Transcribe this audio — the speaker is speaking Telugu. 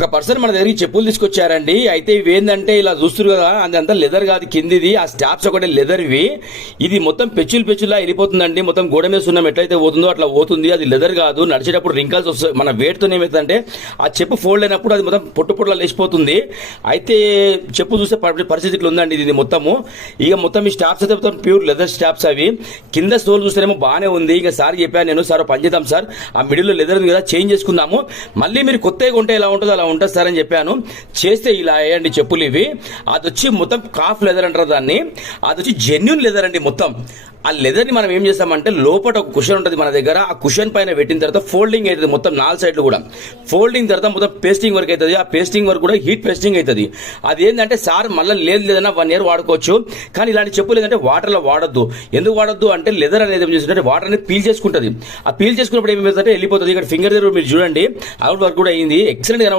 ఒక పర్సన్ మన దగ్గరికి చెప్పులు తీసుకొచ్చారండి. అయితే ఇవి ఏంటంటే ఇలా చూస్తున్నారు కదా, అదంతా లెదర్ కాదు, కిందిది ఆ స్టాప్స్ ఒకటే లెదర్వి. ఇది మొత్తం పెచ్చులా వెళ్ళిపోతుందండి. మొత్తం గోడ మీద సున్నం ఎట్లయితే పోతుందో అట్లా పోతుంది. అది లెదర్ కాదు, నడిచేటప్పుడు రింకల్స్ వస్తాయి. మన వెయిట్తో ఏమవుతుందంటే ఆ చెప్పు ఫోల్డ్ అయినప్పుడు అది మొత్తం పొట్టులా లేచిపోతుంది. అయితే చెప్పు చూస్తే పరిస్థితి ఇట్లా ఉందండి ఇది మొత్తము. ఇక మొత్తం ఈ స్టాప్స్ అయితే మొత్తం ప్యూర్ లెదర్ స్టాప్స్ అవి. కింద సోల్ చూస్తేనేమో బాగానే ఉంది. ఇక సార్ చెప్పాను నేను, సార్ పని చేద్దాం సార్, ఆ మిడిల్లో లెదర్ ఉంది కదా చేంజ్ చేసుకుందాము, మళ్ళీ మీరు కొత్తగా ఉంటే ఎలా ఉంటుందో అలా ఉంటుంది సార్ అని చెప్పాను. చేస్తే ఇలా వేయండి చెప్పులు ఇవి. అది వచ్చి మొత్తం కాఫ్ లెదర్ అంటారు దాన్ని. అది వచ్చి జెన్యున్ లెదర్ అండి మొత్తం. ఆ లెదర్ ని మనం ఏం చేస్తామంటే లోపల ఒక కుషన్ ఉంటుంది మన దగ్గర. ఆ కుషన్ పైన పెట్టిన తర్వాత ఫోల్డింగ్ అవుతుంది మొత్తం 4 సైడ్లు కూడా. ఫోల్డింగ్ తర్వాత మొత్తం పేస్టింగ్ వర్క్ అవుతుంది. ఆ పేస్టింగ్ వర్క్ కూడా హీట్ పేస్టింగ్ అవుతుంది. అది ఏంటంటే సార్ మళ్ళీ లేదన్నా 1 year వాడుకోవచ్చు. కానీ ఇలాంటి చెప్పులు ఏంటంటే వాటర్లో వాడొద్దు. ఎందుకు వాడొద్దు అంటే లెదర్ అనేది ఏం చేస్తుంటే వాటర్ అనేది పీల్ చేసుకుంటుంది. ఆ పీల్ చేసుకున్నప్పుడు ఏమవుతుందంటే వెళ్ళిపోతుంది. ఇక్కడ ఫింగర్ దగ్గర మీరు చూడండి అవుట్ వర్క్ కూడా అయింది, ఎక్సలెంట్ గా